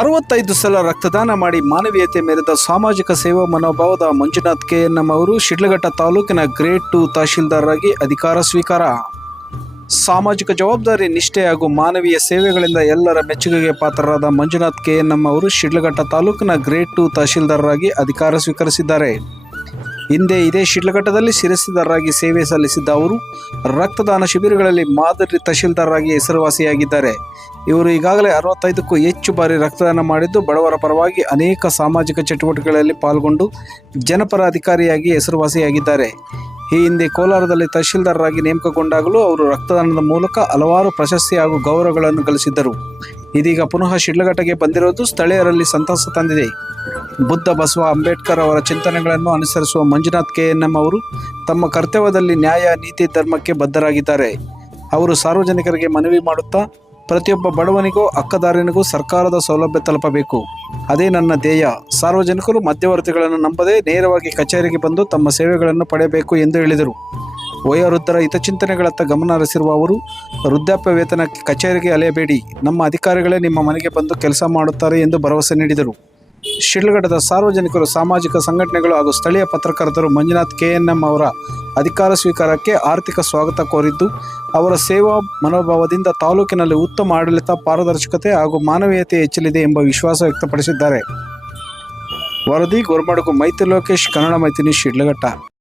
ಅರವತ್ತೈದು ಸಲ ರಕ್ತದಾನ ಮಾಡಿ ಮಾನವೀಯತೆ ಮೆರೆದ ಸಾಮಾಜಿಕ ಸೇವಾ ಮನೋಭಾವದ ಮಂಜುನಾಥ್ ಕೆ ಎನ್ ಎಂ ಅವರು ಶಿಡ್ಲಘಟ್ಟ ತಾಲೂಕಿನ ಗ್ರೇಡ್ ಟು ತಹಶೀಲ್ದಾರ್ ಆಗಿ ಅಧಿಕಾರ ಸ್ವೀಕಾರ. ಸಾಮಾಜಿಕ ಜವಾಬ್ದಾರಿ, ನಿಷ್ಠೆ ಹಾಗೂ ಮಾನವೀಯ ಸೇವೆಗಳಿಂದ ಎಲ್ಲರ ಮೆಚ್ಚುಗೆಗೆ ಪಾತ್ರರಾದ ಮಂಜುನಾಥ್ ಕೆ ಅವರು ಶಿಡ್ಲಘಟ್ಟ ತಾಲೂಕಿನ ಗ್ರೇಡ್ ಟು ತಹಶೀಲ್ದಾರರಾಗಿ ಅಧಿಕಾರ ಸ್ವೀಕರಿಸಿದ್ದಾರೆ. ಹಿಂದೆ ಇದೇ ಶಿಡ್ಲಘಟ್ಟದಲ್ಲಿ ಶಿರಸ್ತಿದಾರರಾಗಿ ಸೇವೆ ಸಲ್ಲಿಸಿದ್ದ ಅವರು ರಕ್ತದಾನ ಶಿಬಿರಗಳಲ್ಲಿ ಮಾದರಿ ತಹಶೀಲ್ದಾರರಾಗಿ ಹೆಸರುವಾಸಿಯಾಗಿದ್ದಾರೆ. ಇವರು ಈಗಾಗಲೇ ಅರವತ್ತೈದಕ್ಕೂ ಹೆಚ್ಚು ಬಾರಿ ರಕ್ತದಾನ ಮಾಡಿದ್ದು ಬಡವರ ಪರವಾಗಿ ಅನೇಕ ಸಾಮಾಜಿಕ ಚಟುವಟಿಕೆಗಳಲ್ಲಿ ಪಾಲ್ಗೊಂಡು ಜನಪರ ಅಧಿಕಾರಿಯಾಗಿ ಹೆಸರುವಾಸಿಯಾಗಿದ್ದಾರೆ. ಈ ಹಿಂದೆ ಕೋಲಾರದಲ್ಲಿ ತಹಶೀಲ್ದಾರರಾಗಿ ನೇಮಕಗೊಂಡಾಗಲೂ ಅವರು ರಕ್ತದಾನದ ಮೂಲಕ ಹಲವಾರು ಪ್ರಶಸ್ತಿ ಹಾಗೂ ಗೌರವಗಳನ್ನು ಗಳಿಸಿದ್ದರು. ಇದೀಗ ಪುನಃ ಶಿಡ್ಲಘಟ್ಟಗೆ ಬಂದಿರೋದು ಸ್ಥಳೀಯರಲ್ಲಿ ಸಂತಸ ತಂದಿದೆ. ಬುದ್ಧ ಬಸವ ಅಂಬೇಡ್ಕರ್ ಅವರ ಚಿಂತನೆಗಳನ್ನು ಅನುಸರಿಸುವ ಮಂಜುನಾಥ್ ಕೆ ಎನ್ ಅವರು ತಮ್ಮ ಕರ್ತವ್ಯದಲ್ಲಿ ನ್ಯಾಯ, ನೀತಿ, ಧರ್ಮಕ್ಕೆ ಬದ್ಧರಾಗಿದ್ದಾರೆ. ಅವರು ಸಾರ್ವಜನಿಕರಿಗೆ ಮನವಿ ಮಾಡುತ್ತಾ ಪ್ರತಿಯೊಬ್ಬ ಬಡವನಿಗೂ, ಅಕ್ಕದಾರನಿಗೂ ಸರ್ಕಾರದ ಸೌಲಭ್ಯ ತಲುಪಬೇಕು. ಅದೇ ನನ್ನ ಧ್ಯೇಯ. ಸಾರ್ವಜನಿಕರು ಮಧ್ಯವರ್ತಿಗಳನ್ನು ನಂಬದೆ ನೇರವಾಗಿ ಕಚೇರಿಗೆ ಬಂದು ತಮ್ಮ ಸೇವೆಗಳನ್ನು ಪಡೆಯಬೇಕು ಎಂದು ಹೇಳಿದರು. ವಯೋವೃದ್ಧರ ಹಿತಚಿಂತನೆಗಳತ್ತ ಗಮನ ಹರಿಸಿರುವ ಅವರು, ವೃದ್ಧಾಪ್ಯ ವೇತನ ಕಚೇರಿಗೆ ಅಲೆಯಬೇಡಿ. ನಮ್ಮ ಅಧಿಕಾರಿಗಳೇ ನಿಮ್ಮ ಮನೆಗೆ ಬಂದು ಕೆಲಸ ಮಾಡುತ್ತಾರೆ ಎಂದು ಭರವಸೆ ನೀಡಿದರು. ಶಿಡ್ಲಘಟ್ಟದ ಸಾರ್ವಜನಿಕರು, ಸಾಮಾಜಿಕ ಸಂಘಟನೆಗಳು ಹಾಗೂ ಸ್ಥಳೀಯ ಪತ್ರಕರ್ತರು ಮಂಜುನಾಥ್ ಕೆಎನ್ಎಂ ಅವರ ಅಧಿಕಾರ ಸ್ವೀಕಾರಕ್ಕೆ ಆರ್ಥಿಕ ಸ್ವಾಗತ ಕೋರಿದ್ದು, ಅವರ ಸೇವಾ ಮನೋಭಾವದಿಂದ ತಾಲೂಕಿನಲ್ಲಿ ಉತ್ತಮ ಆಡಳಿತ, ಪಾರದರ್ಶಕತೆ ಹಾಗೂ ಮಾನವೀಯತೆ ಹೆಚ್ಚಲಿದೆ ಎಂಬ ವಿಶ್ವಾಸ ವ್ಯಕ್ತಪಡಿಸಿದ್ದಾರೆ. ವರದಿ ಗೊರ್ಮಡಗು ಮೈತ್ರಿ ಲೋಕೇಶ್, ಕನ್ನಡ ಮೈತ್ರಿ ಶಿಡ್ಲಘಟ್ಟ.